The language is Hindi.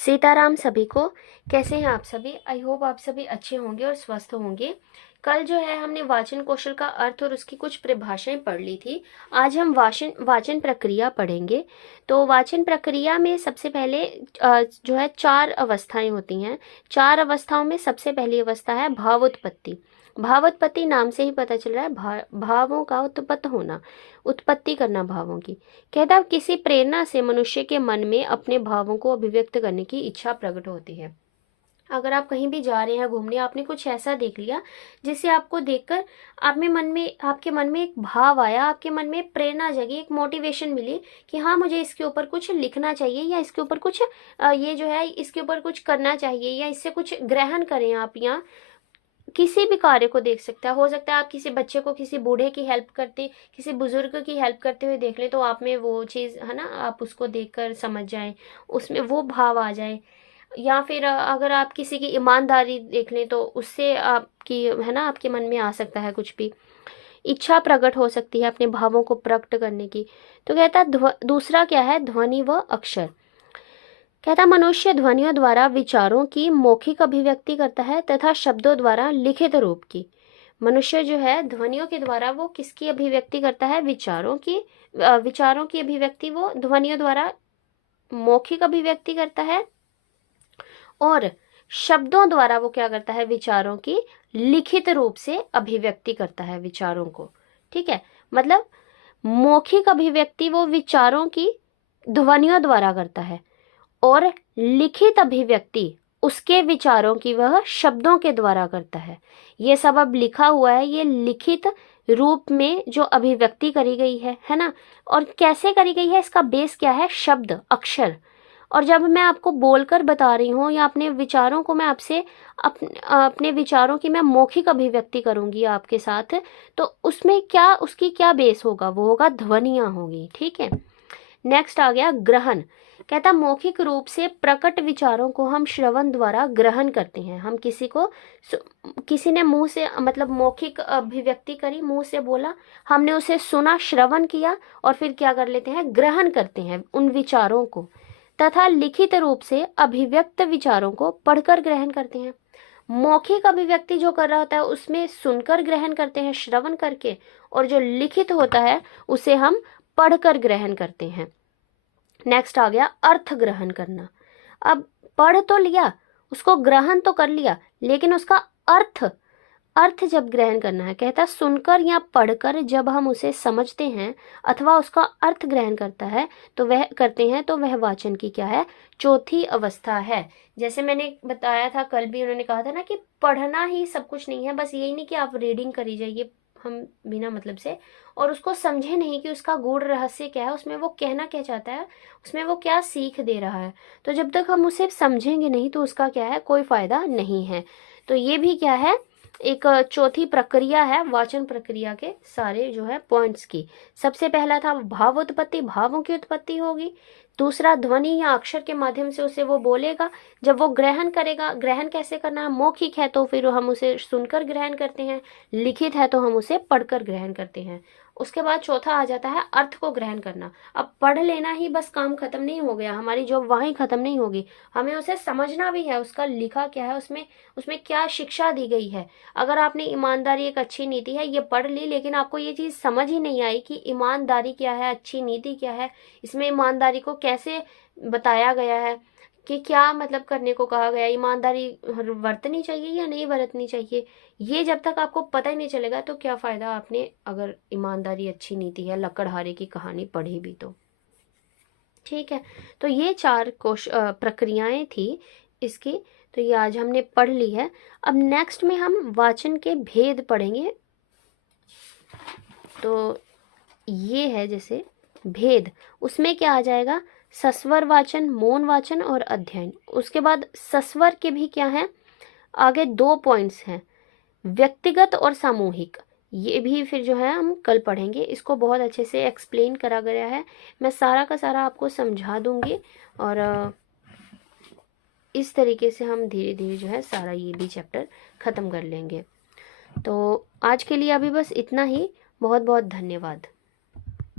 सीताराम सभी को। कैसे हैं आप सभी? आई होप आप सभी अच्छे होंगे और स्वस्थ होंगे। कल जो है हमने वाचन कौशल का अर्थ और उसकी कुछ परिभाषाएं पढ़ ली थी। आज हम वाचन प्रक्रिया पढ़ेंगे। तो वाचन प्रक्रिया में सबसे पहले जो है 4 अवस्थाएं होती हैं। 4 अवस्थाओं में सबसे पहली अवस्था है भावोत्पत्ति। भावोत्पत्ति नाम से ही पता चल रहा है भावों का उत्पत्त होना, उत्पत्ति करना भावों की। कहता है किसी प्रेरणा से मनुष्य के मन में अपने भावों को अभिव्यक्त करने की इच्छा प्रकट होती है। अगर आप कहीं भी जा रहे हैं घूमने, आपने कुछ ऐसा देख लिया जिससे आपको देखकर आपके मन में एक भाव आया, आपके मन में प्रेरणा जगी, एक मोटिवेशन मिली कि हाँ मुझे इसके ऊपर कुछ लिखना चाहिए, या इसके ऊपर कुछ ये जो है इसके ऊपर कुछ करना चाहिए, या इससे कुछ ग्रहण करें आप। यहाँ किसी भी कार्य को देख सकता है। हो सकता है आप किसी बच्चे को किसी बूढ़े की हेल्प करते, किसी बुजुर्ग की हेल्प करते हुए देख ले, तो आप में वो चीज़ है ना, आप उसको देखकर समझ जाएं, उसमें वो भाव आ जाए। या फिर अगर आप किसी की ईमानदारी देख लें तो उससे आपकी है ना, आपके मन में आ सकता है कुछ भी, इच्छा प्रकट हो सकती है अपने भावों को प्रकट करने की। तो कहता है दूसरा क्या है, ध्वनि व अक्षर। कहता मनुष्य ध्वनियों द्वारा विचारों की मौखिक अभिव्यक्ति करता है तथा शब्दों द्वारा लिखित रूप की। मनुष्य जो है ध्वनियों के द्वारा वो किसकी अभिव्यक्ति करता है, विचारों की अभिव्यक्ति वो ध्वनियों द्वारा मौखिक अभिव्यक्ति करता है, और शब्दों द्वारा वो क्या करता है, विचारों की लिखित रूप से अभिव्यक्ति करता है विचारों को। ठीक है, मतलब मौखिक अभिव्यक्ति वो विचारों की ध्वनियों द्वारा करता है, और लिखित अभिव्यक्ति उसके विचारों की वह शब्दों के द्वारा करता है। ये सब अब लिखा हुआ है, ये लिखित रूप में जो अभिव्यक्ति करी गई है ना। और कैसे करी गई है, इसका बेस क्या है, शब्द, अक्षर। और जब मैं आपको बोलकर बता रही हूँ या अपने विचारों को मैं आपसे अपने विचारों की मैं मौखिक अभिव्यक्ति करूंगी आपके साथ, तो उसमें क्या, उसकी क्या बेस होगा, वो होगा ध्वनियां होगी। ठीक है, नेक्स्ट आ गया ग्रहण। कहता मौखिक रूप से प्रकट विचारों को हम श्रवण द्वारा ग्रहण करते हैं। हम किसी ने मुंह से मतलब मौखिक अभिव्यक्ति करी, मुंह से बोला, हमने उसे सुना, श्रवण किया, और फिर क्या कर लेते हैं, ग्रहण करते हैं उन विचारों को। तथा लिखित रूप से अभिव्यक्त विचारों को पढ़कर ग्रहण करते हैं। मौखिक अभिव्यक्ति जो कर रहा होता है उसमें सुनकर ग्रहण करते हैं, श्रवण करके, और जो लिखित होता है उसे हम पढ़कर ग्रहण करते हैं। नेक्स्ट आ गया अर्थ ग्रहण करना। अब पढ़ तो लिया, उसको ग्रहण तो कर लिया, लेकिन उसका अर्थ जब ग्रहण करना है, कहता सुनकर या पढ़कर जब हम उसे समझते हैं अथवा उसका अर्थ ग्रहण करते हैं तो वह वाचन की क्या है, चौथी अवस्था है। जैसे मैंने बताया था कल भी, उन्होंने कहा था ना कि पढ़ना ही सब कुछ नहीं है। बस यही नहीं कि आप रीडिंग करी जाइए हम बिना मतलब से, और उसको समझे नहीं कि उसका गूढ़ रहस्य क्या है, उसमें वो कहना क्या चाहता है, उसमें वो क्या सीख दे रहा है। तो जब तक हम उसे समझेंगे नहीं तो उसका क्या है, कोई फायदा नहीं है। तो ये भी क्या है, एक चौथी प्रक्रिया है वाचन प्रक्रिया के सारे जो है पॉइंट्स की। सबसे पहला था भावोत्पत्ति, भावों की उत्पत्ति होगी। दूसरा ध्वनि या अक्षर के माध्यम से उसे वो बोलेगा। जब वो ग्रहण करेगा, ग्रहण कैसे करना है, मौखिक है तो फिर हम उसे सुनकर ग्रहण करते हैं, लिखित है तो हम उसे पढ़कर ग्रहण करते हैं। उसके बाद चौथा आ जाता है अर्थ को ग्रहण करना। अब पढ़ लेना ही बस काम खत्म नहीं हो गया, हमारी जॉब वहीं खत्म नहीं होगी, हमें उसे समझना भी है, उसका लिखा क्या है, उसमें क्या शिक्षा दी गई है। अगर आपने ईमानदारी एक अच्छी नीति है ये पढ़ ली, लेकिन आपको ये चीज़ समझ ही नहीं आई कि ईमानदारी क्या है, अच्छी नीति क्या है, इसमें ईमानदारी को कैसे बताया गया है, कि क्या मतलब करने को कहा गया, ईमानदारी बरतनी चाहिए या नहीं बरतनी चाहिए, ये जब तक आपको पता ही नहीं चलेगा तो क्या फ़ायदा आपने, अगर ईमानदारी अच्छी नीति है, लकड़हारे की कहानी पढ़ी भी तो। ठीक है, तो ये 4 प्रक्रियाएं थी इसकी, तो ये आज हमने पढ़ ली है। अब नेक्स्ट में हम वाचन के भेद पढ़ेंगे। तो ये है जैसे भेद, उसमें क्या आ जाएगा, सस्वर वाचन, मौन वाचन और अध्ययन। उसके बाद सस्वर के भी क्या है, आगे 2 पॉइंट्स हैं, व्यक्तिगत और सामूहिक। ये भी फिर जो है हम कल पढ़ेंगे। इसको बहुत अच्छे से एक्सप्लेन करा गया है, मैं सारा का सारा आपको समझा दूंगी, और इस तरीके से हम धीरे धीरे जो है सारा ये भी चैप्टर ख़त्म कर लेंगे। तो आज के लिए अभी बस इतना ही। बहुत बहुत धन्यवाद।